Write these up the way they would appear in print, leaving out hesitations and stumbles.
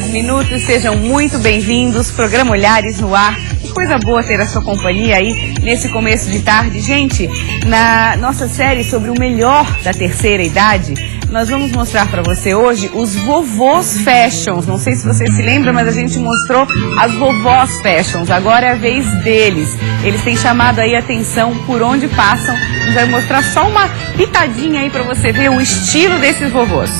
2 minutos, sejam muito bem-vindos, programa Olhares no ar. Que coisa boa ter a sua companhia aí nesse começo de tarde. Gente, na nossa série sobre o melhor da terceira idade, nós vamos mostrar para você hoje os vovôs fashions. Não sei se você se lembra, mas a gente mostrou as vovós fashions. Agora é a vez deles. Eles têm chamado aí a atenção por onde passam. A gente vai mostrar só uma pitadinha aí para você ver o estilo desses vovôs.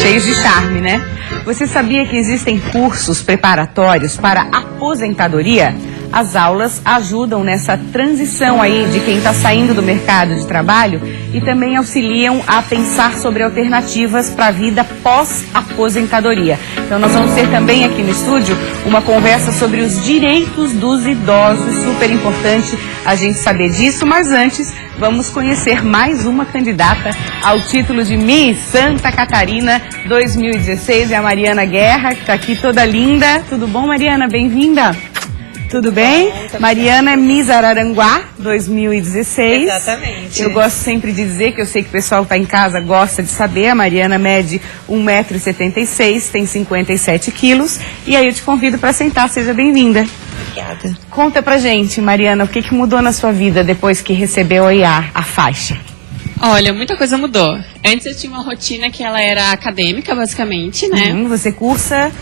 Cheios de charme, né? Você sabia que existem cursos preparatórios para aposentadoria? As aulas ajudam nessa transição aí de quem está saindo do mercado de trabalho e também auxiliam a pensar sobre alternativas para a vida pós-aposentadoria. Então nós vamos ter também aqui no estúdio uma conversa sobre os direitos dos idosos, super importante a gente saber disso, mas antes vamos conhecer mais uma candidata ao título de Miss Santa Catarina 2016, é a Mariana Guerra, que está aqui toda linda. Tudo bom, Mariana? Bem-vinda. Tudo bem? Mariana é Miss Araranguá 2016. Exatamente. Eu gosto sempre de dizer, que eu sei que o pessoal que está em casa gosta de saber, a Mariana mede 1,76 m, tem 57 quilos. E aí eu te convido para sentar, seja bem-vinda. Obrigada. Conta pra gente, Mariana, o que mudou na sua vida depois que recebeu aí a faixa? Olha, muita coisa mudou. Antes eu tinha uma rotina que ela era acadêmica, basicamente, né? Você cursa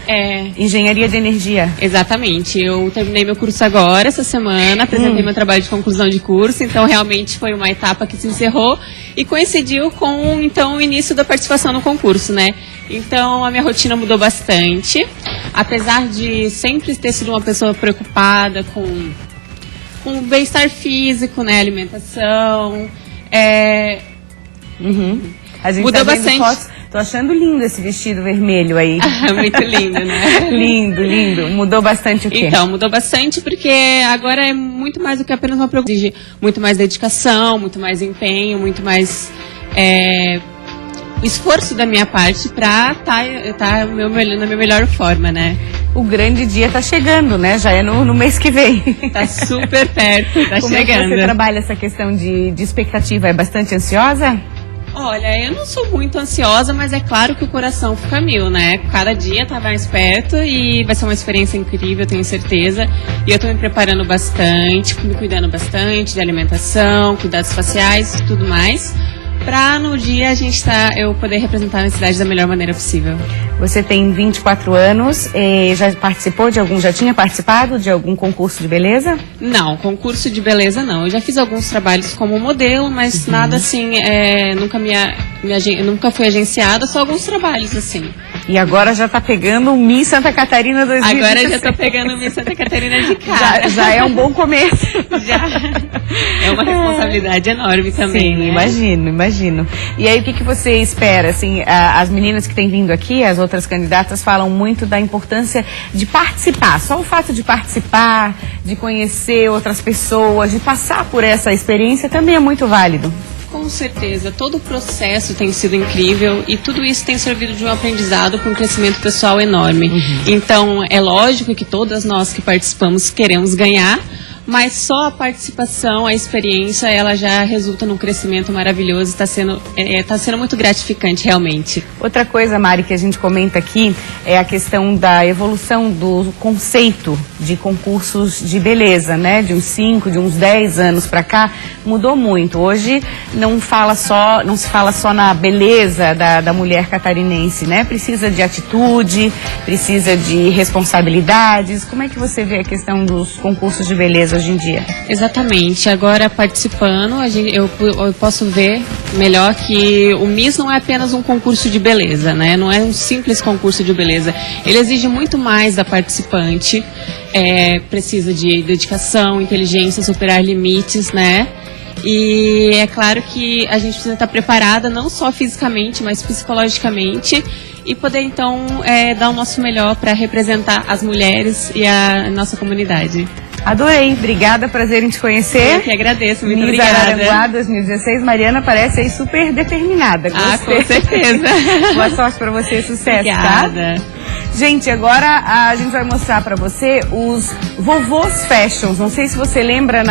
Engenharia de Energia. Exatamente. Eu terminei meu curso agora, essa semana, apresentei meu trabalho de conclusão de curso, então realmente foi uma etapa que se encerrou e coincidiu com, então, o início da participação no concurso, né? Então, a minha rotina mudou bastante. Apesar de sempre ter sido uma pessoa preocupada com o bem-estar físico, né? Alimentação... A gente mudou tá vendo bastante. Fotos. Tô achando lindo esse vestido vermelho aí. Muito lindo, né? Lindo, lindo. Mudou bastante o quê? Então, mudou bastante porque agora é muito mais do que apenas uma preocupação. Exige muito mais dedicação, muito mais empenho, muito mais esforço da minha parte para tá na minha melhor forma, né? O grande dia tá chegando, né? Já é no mês que vem. Tá super perto, tá Como chegando. É que você trabalha essa questão de expectativa? É bastante ansiosa? Olha, eu não sou muito ansiosa, mas é claro que o coração fica mil, né? Cada dia tá mais perto e vai ser uma experiência incrível, tenho certeza. E eu tô me preparando bastante, me cuidando bastante de alimentação, cuidados faciais e tudo mais, pra no dia eu poder representar a minha cidade da melhor maneira possível. Você tem 24 anos, já tinha participado de algum concurso de beleza? Não, concurso de beleza não. Eu já fiz alguns trabalhos como modelo, mas nada assim, nunca fui agenciada, só alguns trabalhos assim. E agora já tá pegando o Miss Santa Catarina 2016. Agora já tô pegando o Miss Santa Catarina de cara. Já é um bom começo. Já. É uma responsabilidade enorme também, sim, né? Imagino. E aí, o que você espera? Assim, as meninas que têm vindo aqui, as outras candidatas, falam muito da importância de participar. Só o fato de participar, de conhecer outras pessoas, de passar por essa experiência também é muito válido. Com certeza, todo o processo tem sido incrível e tudo isso tem servido de um aprendizado para um crescimento pessoal enorme. Então, é lógico que todas nós que participamos queremos ganhar, mas só a participação, a experiência, ela já resulta num crescimento maravilhoso, está sendo muito gratificante realmente. Outra coisa, Mari, que a gente comenta aqui é a questão da evolução do conceito de concursos de beleza, né? De uns 5, de uns 10 anos para cá, mudou muito. Hoje não se fala só na beleza da mulher catarinense, né? Precisa de atitude, precisa de responsabilidades. Como é que você vê a questão dos concursos de beleza hoje em dia? Exatamente. Agora, participando, eu posso ver melhor que o Miss não é apenas um concurso de beleza, né? Não é um simples concurso de beleza. Ele exige muito mais da participante. Precisa de dedicação, inteligência, superar limites, né? E é claro que a gente precisa estar preparada não só fisicamente, mas psicologicamente e poder então dar o nosso melhor para representar as mulheres e a nossa comunidade. Adorei, obrigada, prazer em te conhecer. Eu que agradeço, muito Miss obrigada. Araranguá 2016, Mariana parece aí super determinada. Ah, com certeza. Boa sorte para você, sucesso, obrigada. Tá? Gente, agora a gente vai mostrar pra você os vovôs fashions. Não sei se você lembra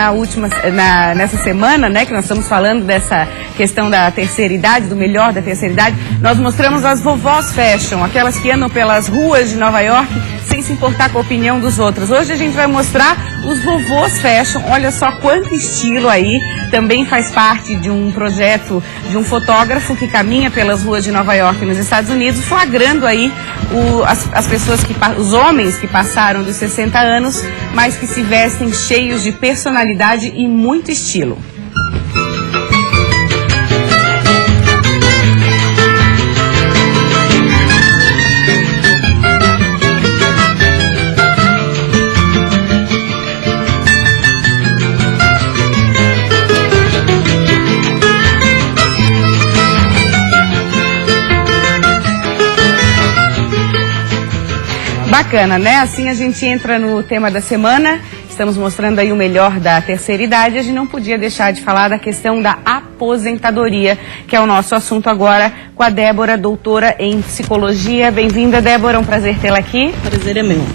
nessa semana, né, que nós estamos falando dessa questão da terceira idade, do melhor da terceira idade. Nós mostramos as vovós fashion, aquelas que andam pelas ruas de Nova York sem se importar com a opinião dos outros. Hoje a gente vai mostrar os vovôs fashion. Olha só quanto estilo aí. Também faz parte de um projeto de um fotógrafo que caminha pelas ruas de Nova York nos Estados Unidos, flagrando aí as pessoas, os homens que passaram dos 60 anos, mas que se vestem cheios de personalidade e muito estilo. Bacana, né? Assim a gente entra no tema da semana. Estamos mostrando aí o melhor da terceira idade. A gente não podia deixar de falar da questão da aposentadoria, que é o nosso assunto agora com a Débora, doutora em psicologia. Bem-vinda, Débora. É um prazer tê-la aqui. Prazer é meu.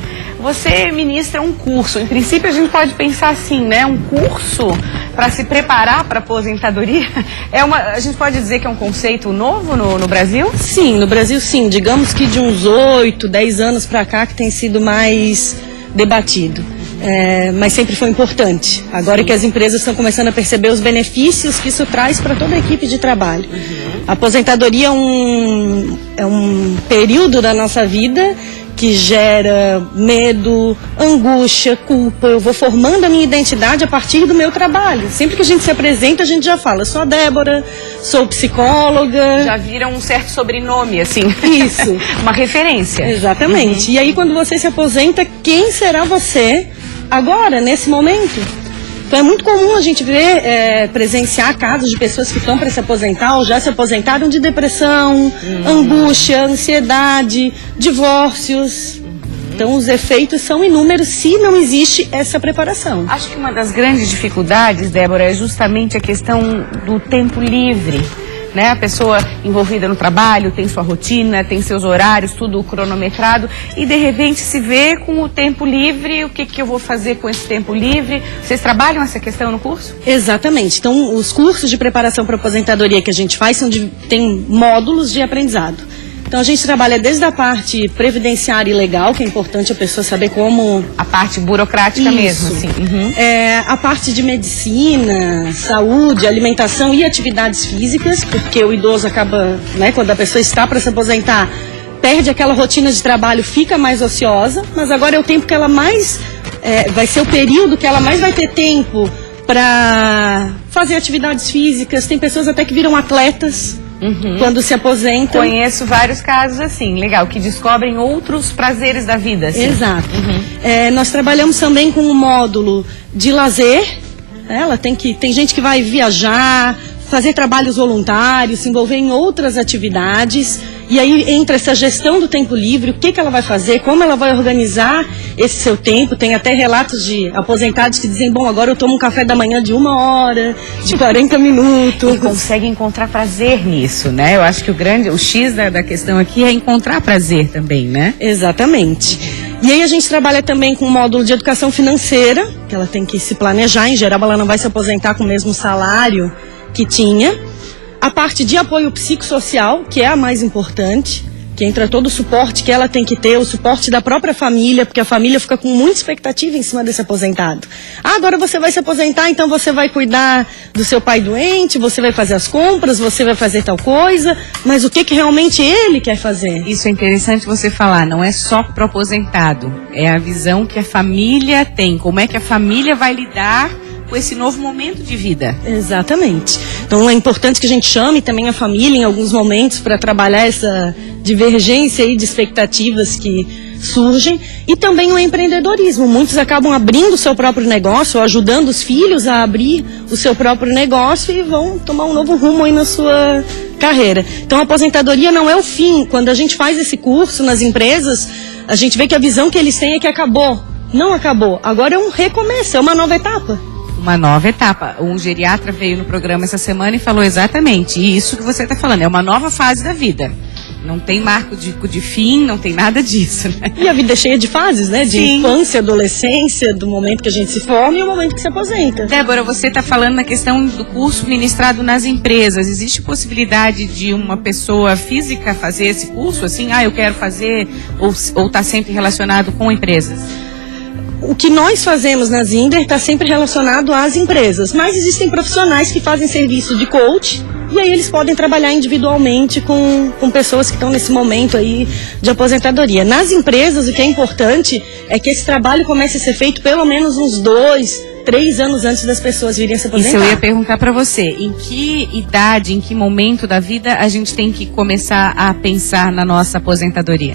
Você ministra um curso. Em princípio, a gente pode pensar assim, né? Um curso para se preparar para a aposentadoria. A gente pode dizer que é um conceito novo no Brasil? Sim, no Brasil sim. Digamos que de uns 8, 10 anos para cá que tem sido mais debatido. Mas sempre foi importante. Agora que as empresas estão começando a perceber os benefícios que isso traz para toda a equipe de trabalho. A aposentadoria é um período da nossa vida que gera medo, angústia, culpa. Eu vou formando a minha identidade a partir do meu trabalho. Sempre que a gente se apresenta, a gente já fala, sou a Débora, sou psicóloga. Já vira um certo sobrenome, assim. Isso. Uma referência. Exatamente. E aí, quando você se aposenta, quem será você agora, nesse momento? Então é muito comum a gente ver, presenciar casos de pessoas que estão para se aposentar ou já se aposentaram de depressão, angústia, ansiedade, divórcios. Então os efeitos são inúmeros se não existe essa preparação. Acho que uma das grandes dificuldades, Débora, é justamente a questão do tempo livre. Né? A pessoa envolvida no trabalho, tem sua rotina, tem seus horários, tudo cronometrado, e de repente se vê com o tempo livre. O que eu vou fazer com esse tempo livre? Vocês trabalham essa questão no curso? Exatamente. Então, os cursos de preparação para aposentadoria que a gente faz tem módulos de aprendizado. Então a gente trabalha desde a parte previdenciária e legal, que é importante a pessoa saber como... A parte burocrática mesmo, assim. A parte de medicina, saúde, alimentação e atividades físicas, porque o idoso acaba, né, quando a pessoa está para se aposentar, perde aquela rotina de trabalho, fica mais ociosa, mas agora é o tempo que ela mais... vai ser o período que ela mais vai ter tempo para fazer atividades físicas. Tem pessoas até que viram atletas. Quando se aposentam. Conheço vários casos assim, legal, que descobrem outros prazeres da vida. Assim. Exato. Nós trabalhamos também com um módulo de lazer. Tem gente que vai viajar, fazer trabalhos voluntários, se envolver em outras atividades. E aí entra essa gestão do tempo livre, o que ela vai fazer, como ela vai organizar esse seu tempo. Tem até relatos de aposentados que dizem, bom, agora eu tomo um café da manhã de 1 hora, de 40 minutos. E consegue encontrar prazer nisso, né? Eu acho que o X da questão aqui é encontrar prazer também, né? Exatamente. E aí a gente trabalha também com um módulo de educação financeira, que ela tem que se planejar. Em geral, ela não vai se aposentar com o mesmo salário que tinha. A parte de apoio psicossocial, que é a mais importante, que entra todo o suporte que ela tem que ter, o suporte da própria família, porque a família fica com muita expectativa em cima desse aposentado. Agora você vai se aposentar, então você vai cuidar do seu pai doente, você vai fazer as compras, você vai fazer tal coisa, mas o que realmente ele quer fazer? Isso é interessante você falar, não é só pro aposentado, é a visão que a família tem, como é que a família vai lidar com esse novo momento de vida. Exatamente. Então é importante que a gente chame também a família em alguns momentos para trabalhar essa divergência aí de expectativas que surgem, e também o empreendedorismo. Muitos acabam abrindo o seu próprio negócio, ou ajudando os filhos a abrir o seu próprio negócio e vão tomar um novo rumo aí na sua carreira. Então a aposentadoria não é o fim. Quando a gente faz esse curso nas empresas, a gente vê que a visão que eles têm é que acabou. Não acabou. Agora é um recomeço, é uma nova etapa. Uma nova etapa. Um geriatra veio no programa essa semana e falou exatamente isso que você está falando. É uma nova fase da vida. Não tem marco de fim, não tem nada disso, né? E a vida é cheia de fases, né? De Sim. infância, adolescência, do momento que a gente se forma e o momento que se aposenta. Débora, você está falando na questão do curso ministrado nas empresas. Existe possibilidade de uma pessoa física fazer esse curso? Assim, eu quero fazer, ou está sempre relacionado com empresas? O que nós fazemos na Zinder está sempre relacionado às empresas, mas existem profissionais que fazem serviço de coach e aí eles podem trabalhar individualmente com pessoas que estão nesse momento aí de aposentadoria. Nas empresas, o que é importante é que esse trabalho comece a ser feito pelo menos uns 2, 3 anos antes das pessoas virem se aposentar. Isso eu ia perguntar para você. Em que idade, em que momento da vida a gente tem que começar a pensar na nossa aposentadoria?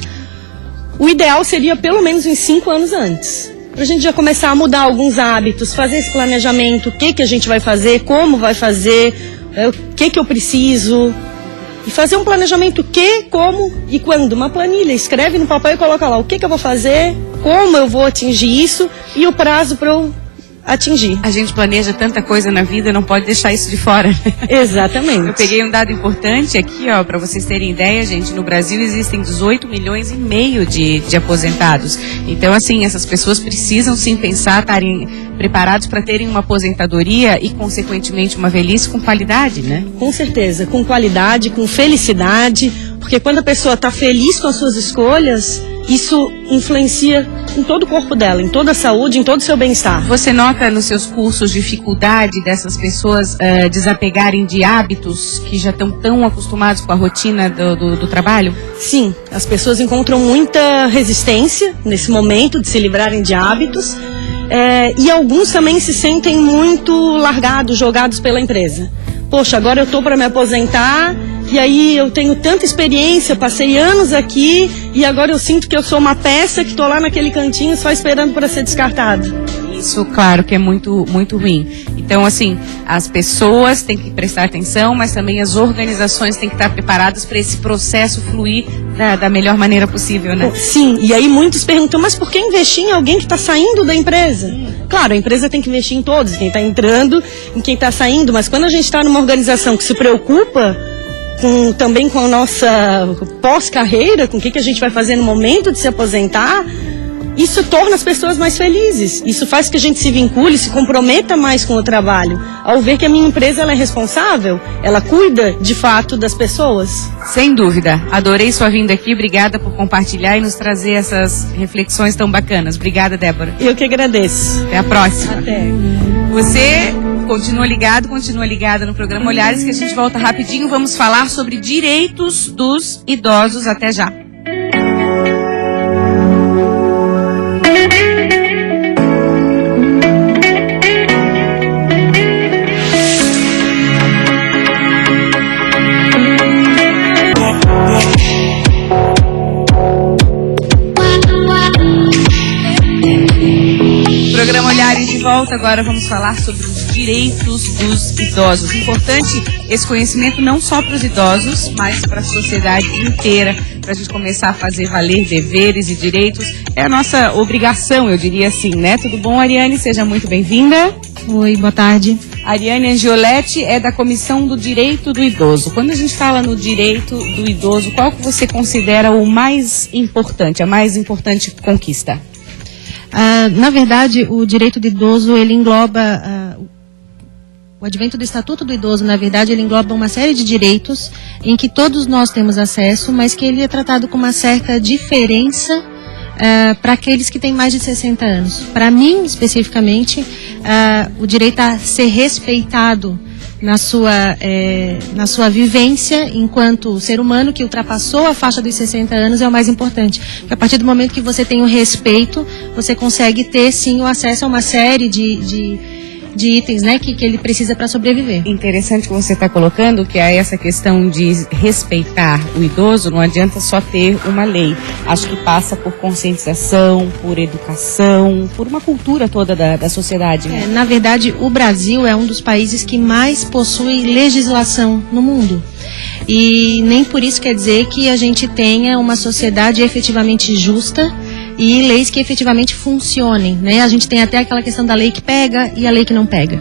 O ideal seria pelo menos uns 5 anos antes. Para a gente já começar a mudar alguns hábitos, fazer esse planejamento, o que a gente vai fazer, como vai fazer, o que eu preciso. E fazer um planejamento como e quando. Uma planilha, escreve no papel e coloca lá o que eu vou fazer, como eu vou atingir isso e o prazo para eu atingir. A gente planeja tanta coisa na vida, não pode deixar isso de fora, né? Exatamente. Eu peguei um dado importante aqui, para vocês terem ideia, gente. No Brasil existem 18 milhões e meio de aposentados. Então, assim, essas pessoas precisam sim pensar, estarem preparados para terem uma aposentadoria e, consequentemente, uma velhice com qualidade, né? Com certeza, com qualidade, com felicidade, porque quando a pessoa está feliz com as suas escolhas, isso influencia em todo o corpo dela, em toda a saúde, em todo o seu bem-estar. Você nota nos seus cursos dificuldade dessas pessoas desapegarem de hábitos que já estão tão acostumados com a rotina do trabalho? Sim, as pessoas encontram muita resistência nesse momento de se livrarem de hábitos e alguns também se sentem muito largados, jogados pela empresa. Poxa, agora eu estou para me aposentar e aí eu tenho tanta experiência, passei anos aqui e agora eu sinto que eu sou uma peça que estou lá naquele cantinho só esperando para ser descartada. Isso, claro, que é muito, muito ruim. Então, assim, as pessoas têm que prestar atenção, mas também as organizações têm que estar preparadas para esse processo fluir da melhor maneira possível, né? Sim, e aí muitos perguntam, mas por que investir em alguém que está saindo da empresa? Claro, a empresa tem que investir em todos, quem está entrando, em quem está saindo, mas quando a gente está numa organização que se preocupa também com a nossa pós-carreira, com o que a gente vai fazer no momento de se aposentar, isso torna as pessoas mais felizes. Isso faz que a gente se vincule, se comprometa mais com o trabalho. Ao ver que a minha empresa ela é responsável, ela cuida de fato das pessoas. Sem dúvida. Adorei sua vinda aqui. Obrigada por compartilhar e nos trazer essas reflexões tão bacanas. Obrigada, Débora. Eu que agradeço. Até a próxima. Até. Você continua ligada no programa Olhares, que a gente volta rapidinho. Vamos falar sobre direitos dos idosos. Até já. Programa Olhares de volta, agora vamos falar sobre os direitos dos idosos. Importante esse conhecimento não só para os idosos, mas para a sociedade inteira, para a gente começar a fazer valer deveres e direitos. É a nossa obrigação, eu diria assim, né? Tudo bom, Ariane? Seja muito bem-vinda. Oi, boa tarde. Ariane Angioletti é da Comissão do Direito do Idoso. Quando a gente fala no direito do idoso, qual que você considera o mais importante, a mais importante conquista? Na verdade, o direito do idoso, ele engloba, o advento do Estatuto do Idoso, na verdade, ele engloba uma série de direitos em que todos nós temos acesso, mas que ele é tratado com uma certa diferença para aqueles que têm mais de 60 anos. Para mim, especificamente, o direito a ser respeitado na sua vivência enquanto ser humano que ultrapassou a faixa dos 60 anos é o mais importante. Porque a partir do momento que você tem o respeito, você consegue ter sim o acesso a uma série de itens, né, que ele precisa para sobreviver. Interessante que você está colocando, que é essa questão de respeitar o idoso. Não adianta só ter uma lei. Acho que passa por conscientização, por educação, por uma cultura toda da sociedade. Né? Na verdade, o Brasil é um dos países que mais possui legislação no mundo. E nem por isso quer dizer que a gente tenha uma sociedade efetivamente justa e leis que efetivamente funcionem, né? A gente tem até aquela questão da lei que pega e a lei que não pega,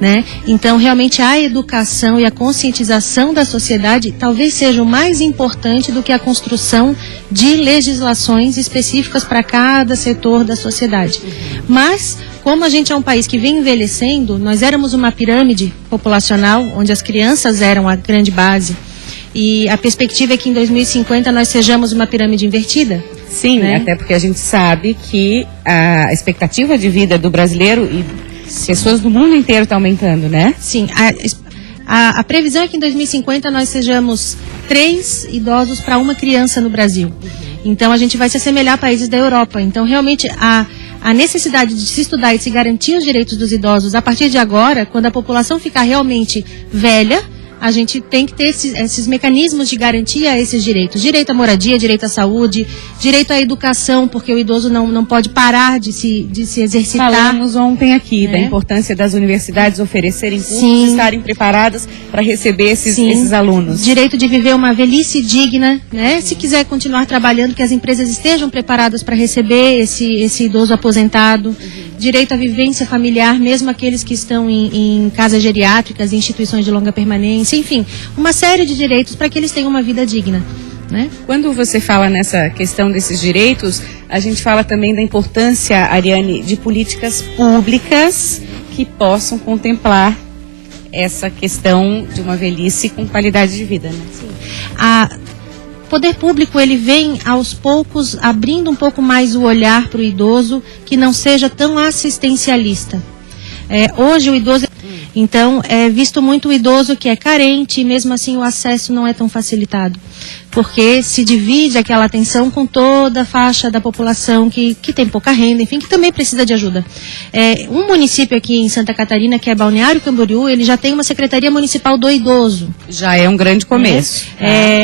né? Então, realmente, a educação e a conscientização da sociedade talvez seja o mais importante do que a construção de legislações específicas para cada setor da sociedade. Mas, como a gente é um país que vem envelhecendo, nós éramos uma pirâmide populacional, onde as crianças eram a grande base, e a perspectiva é que em 2050 nós sejamos uma pirâmide invertida. Sim, né? Até porque a gente sabe que a expectativa de vida do brasileiro e pessoas do mundo inteiro está aumentando, né? Sim, a previsão é que em 2050 nós sejamos 3 idosos para uma criança no Brasil. Então a gente vai se assemelhar a países da Europa. Então realmente a necessidade de se estudar e de se garantir os direitos dos idosos a partir de agora, quando a população ficar realmente velha, a gente tem que ter esses mecanismos de garantia a esses direitos. Direito à moradia, direito à saúde, direito à educação, porque o idoso não pode parar de se exercitar. Falamos ontem aqui da importância das universidades oferecerem cursos e estarem preparadas para receber esses alunos. Direito de viver uma velhice digna, né? Se quiser continuar trabalhando, que as empresas estejam preparadas para receber esse idoso aposentado. Direito à vivência familiar, mesmo aqueles que estão em casas geriátricas, em instituições de longa permanência, enfim, uma série de direitos para que eles tenham uma vida digna, né? Quando você fala nessa questão desses direitos, a gente fala também da importância, Ariane, de políticas públicas que possam contemplar essa questão de uma velhice com qualidade de vida, né? Sim. O poder público, ele vem aos poucos abrindo um pouco mais o olhar para o idoso, que não seja tão assistencialista. Hoje o idoso, então, é visto muito o idoso que é carente e mesmo assim o acesso não é tão facilitado, porque se divide aquela atenção com toda a faixa da população que tem pouca renda, enfim, que também precisa de ajuda. Um município aqui em Santa Catarina, que é Balneário Camboriú, ele já tem uma Secretaria Municipal do Idoso. Já é um grande começo.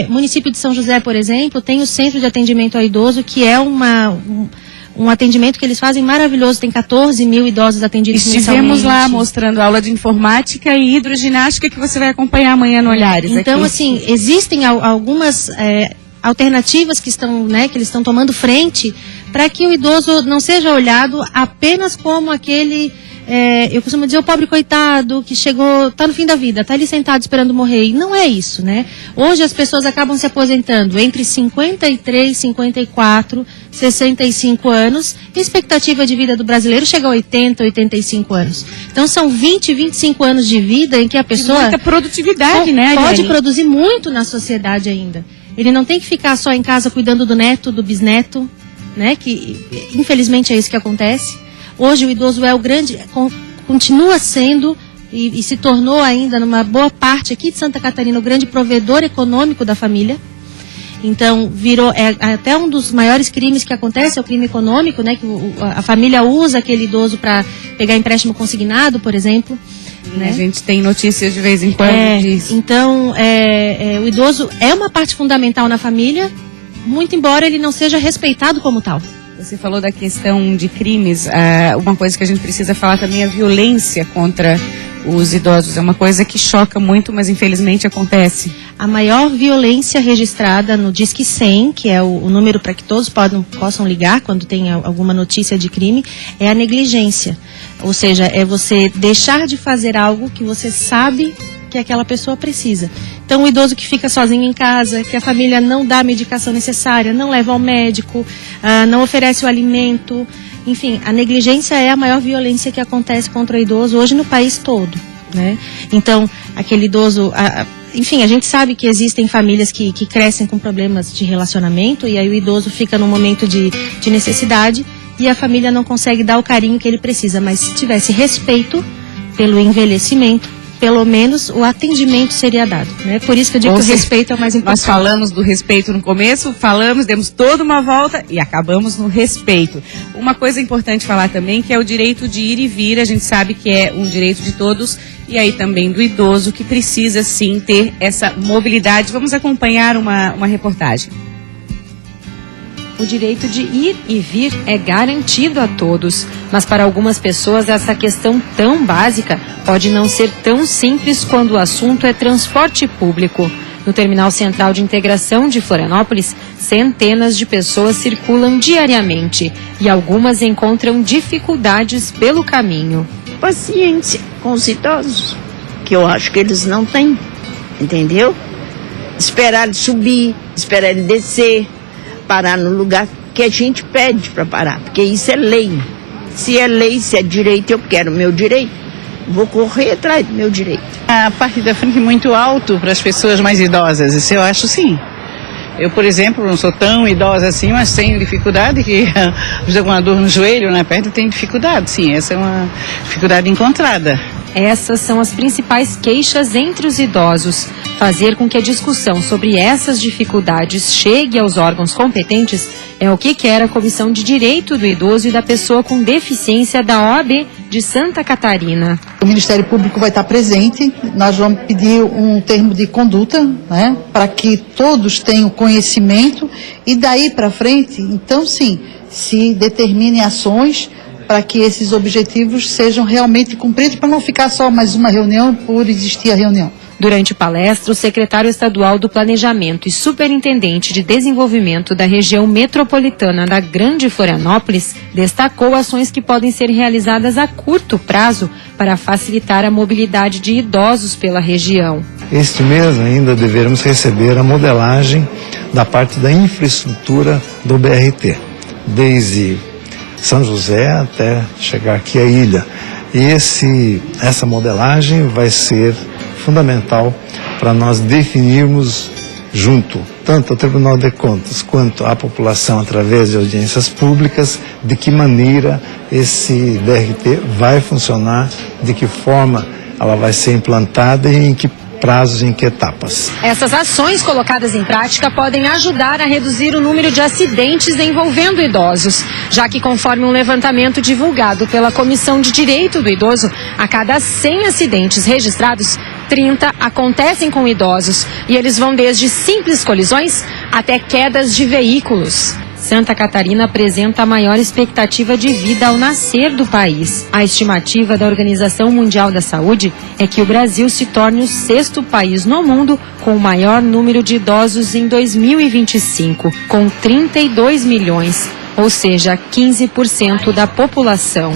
Município de São José, por exemplo, tem o Centro de Atendimento ao Idoso, que é um atendimento que eles fazem maravilhoso, tem 14 mil idosos atendidos mensalmente. Estivemos lá mostrando aula de informática e hidroginástica que você vai acompanhar amanhã no Olhares. Então, aqui. assim, existem algumas alternativas que eles estão tomando frente para que o idoso não seja olhado apenas como aquele... eu costumo dizer o pobre coitado que chegou, está no fim da vida, está ali sentado esperando morrer. E não é isso, né? Hoje as pessoas acabam se aposentando entre 53, 54, 65 anos. A expectativa de vida do brasileiro chega a 80, 85 anos. Então são 20, 25 anos de vida em que a pessoa... muita produtividade, né, Ariane? Pode produzir muito na sociedade ainda. Ele não tem que ficar só em casa cuidando do neto, do bisneto, né? Que infelizmente é isso que acontece. Hoje o idoso é o grande, continua sendo e se tornou ainda, numa boa parte aqui de Santa Catarina, o grande provedor econômico da família. Então, virou, até um dos maiores crimes que acontece, é o crime econômico, né? Que a família usa aquele idoso para pegar empréstimo consignado, por exemplo. Né? A gente tem notícias de vez em quando disso. Então, o idoso é uma parte fundamental na família, muito embora ele não seja respeitado como tal. Você falou da questão de crimes, uma coisa que a gente precisa falar também é a violência contra os idosos. É uma coisa que choca muito, mas infelizmente acontece. A maior violência registrada no Disque 100, que é o número para que todos possam ligar quando tem alguma notícia de crime, é a negligência. Ou seja, é você deixar de fazer algo que você sabe que aquela pessoa precisa. Então, o idoso que fica sozinho em casa, que a família não dá a medicação necessária, não leva ao médico, não oferece o alimento. Enfim, a negligência é a maior violência que acontece contra o idoso hoje no país todo, né? Então, aquele idoso... enfim, a gente sabe que existem famílias que crescem com problemas de relacionamento e aí o idoso fica num momento de necessidade e a família não consegue dar o carinho que ele precisa. Mas se tivesse respeito pelo envelhecimento, pelo menos o atendimento seria dado, né? Por isso que eu digo que o respeito é o mais importante. Nós falamos do respeito no começo, demos toda uma volta e acabamos no respeito. Uma coisa importante falar também que é o direito de ir e vir, a gente sabe que é um direito de todos e aí também do idoso que precisa sim ter essa mobilidade. Vamos acompanhar uma reportagem. O direito de ir e vir é garantido a todos, mas para algumas pessoas essa questão tão básica pode não ser tão simples quando o assunto é transporte público. No Terminal Central de Integração de Florianópolis, centenas de pessoas circulam diariamente e algumas encontram dificuldades pelo caminho. Paciência com os idosos, que eu acho que eles não têm, entendeu? Esperar ele subir, esperar ele descer, parar no lugar que a gente pede para parar, porque isso é lei. Se é lei, se é direito, eu quero o meu direito. Vou correr atrás do meu direito. A parte da frente é muito alto para as pessoas mais idosas, isso eu acho sim. Eu, por exemplo, não sou tão idosa assim, mas tenho dificuldade, que com uma dor no joelho, na perna, tenho dificuldade, sim. Essa é uma dificuldade encontrada. Essas são as principais queixas entre os idosos. Fazer com que a discussão sobre essas dificuldades chegue aos órgãos competentes é o que quer a Comissão de Direito do Idoso e da Pessoa com Deficiência da OAB de Santa Catarina. O Ministério Público vai estar presente, nós vamos pedir um termo de conduta, né, para que todos tenham conhecimento e daí para frente, então sim, se determinem ações para que esses objetivos sejam realmente cumpridos, para não ficar só mais uma reunião por existir a reunião. Durante palestra, o secretário estadual do Planejamento e superintendente de desenvolvimento da região metropolitana da Grande Florianópolis destacou ações que podem ser realizadas a curto prazo para facilitar a mobilidade de idosos pela região. Este mês ainda deveremos receber a modelagem da parte da infraestrutura do BRT, desde São José até chegar aqui à ilha. E essa modelagem vai ser fundamental para nós definirmos junto, tanto ao Tribunal de Contas quanto à população, através de audiências públicas, de que maneira esse BRT vai funcionar, de que forma ela vai ser implantada e em que prazos, em que etapas. Essas ações colocadas em prática podem ajudar a reduzir o número de acidentes envolvendo idosos, já que, conforme um levantamento divulgado pela Comissão de Direito do Idoso, a cada 100 acidentes registrados, 30 acontecem com idosos e eles vão desde simples colisões até quedas de veículos. Santa Catarina apresenta a maior expectativa de vida ao nascer do país. A estimativa da Organização Mundial da Saúde é que o Brasil se torne o 6º país no mundo com o maior número de idosos em 2025, com 32 milhões, ou seja, 15% da população.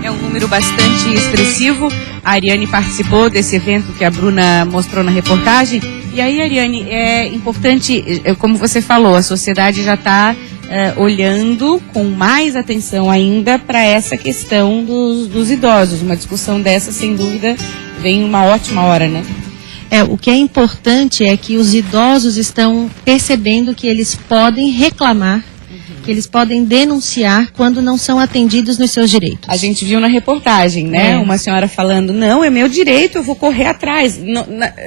É um número bastante expressivo. A Ariane participou desse evento que a Bruna mostrou na reportagem. E aí, Ariane, é importante, como você falou, a sociedade já está olhando com mais atenção ainda para essa questão dos idosos. Uma discussão dessa, sem dúvida, vem uma ótima hora, né? O que é importante é que os idosos estão percebendo que eles podem reclamar, que eles podem denunciar quando não são atendidos nos seus direitos. A gente viu na reportagem, né? Uma senhora falando, não, é meu direito, eu vou correr atrás.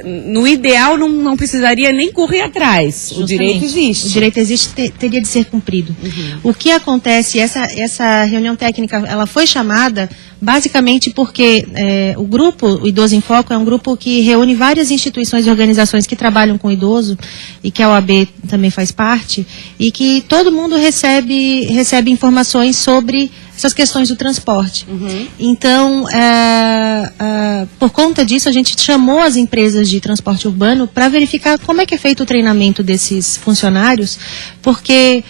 No ideal, não precisaria nem correr atrás. Justamente. O direito existe. O direito existe, teria de ser cumprido. O que acontece, essa reunião técnica, ela foi chamada basicamente porque o grupo, o Idoso em Foco, é um grupo que reúne várias instituições e organizações que trabalham com o idoso, e que a OAB também faz parte, e que todo mundo recebe informações sobre essas questões do transporte. Então, por conta disso, a gente chamou as empresas de transporte urbano para verificar como é que é feito o treinamento desses funcionários, porque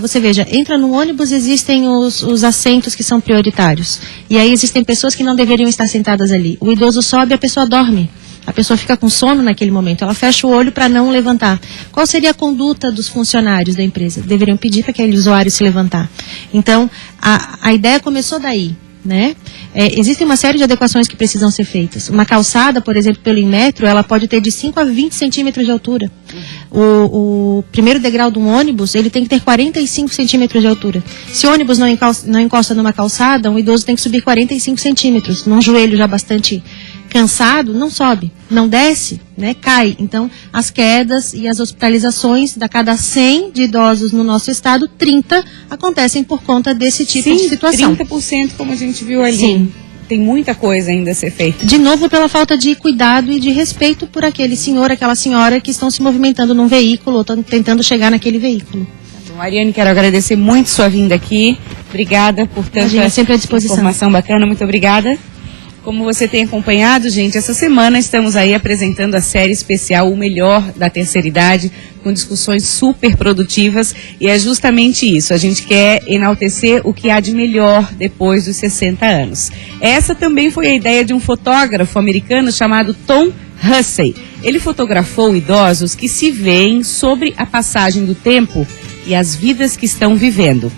você veja, entra no ônibus, existem os assentos que são prioritários. E aí existem pessoas que não deveriam estar sentadas ali. O idoso sobe, a pessoa dorme. A pessoa fica com sono naquele momento, ela fecha o olho para não levantar. Qual seria a conduta dos funcionários da empresa? Deveriam pedir para aquele usuário se levantar. Então, a ideia começou daí, né? Existem uma série de adequações que precisam ser feitas. Uma calçada, por exemplo, pelo Inmetro, ela pode ter de 5 a 20 centímetros de altura. O primeiro degrau de um ônibus, ele tem que ter 45 centímetros de altura. Se o ônibus não encosta numa calçada, um idoso tem que subir 45 centímetros. Num joelho já bastante cansado, não sobe, não desce, né, cai. Então, as quedas e as hospitalizações, da cada 100 de idosos no nosso estado, 30 acontecem por conta desse tipo de situação. 30%, como a gente viu ali. Sim. Tem muita coisa ainda a ser feita. De novo, pela falta de cuidado e de respeito por aquele senhor, aquela senhora que estão se movimentando num veículo ou estão tentando chegar naquele veículo. Bom, Ariane, quero agradecer muito sua vinda aqui. Obrigada por tanta sempre à disposição. Informação bacana. Muito obrigada. Como você tem acompanhado, gente, essa semana estamos aí apresentando a série especial O Melhor da Terceira Idade, com discussões super produtivas, e é justamente isso, a gente quer enaltecer o que há de melhor depois dos 60 anos. Essa também foi a ideia de um fotógrafo americano chamado Tom Hussey. Ele fotografou idosos que se veem sobre a passagem do tempo e as vidas que estão vivendo.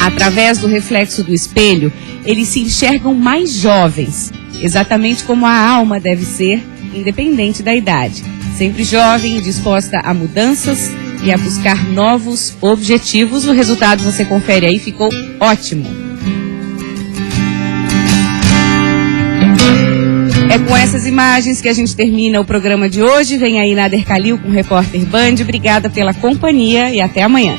Através do reflexo do espelho, eles se enxergam mais jovens, exatamente como a alma deve ser, independente da idade. Sempre jovem, disposta a mudanças e a buscar novos objetivos. O resultado você confere aí, ficou ótimo. É com essas imagens que a gente termina o programa de hoje. Vem aí Nader Kalil com o Repórter Band. Obrigada pela companhia e até amanhã.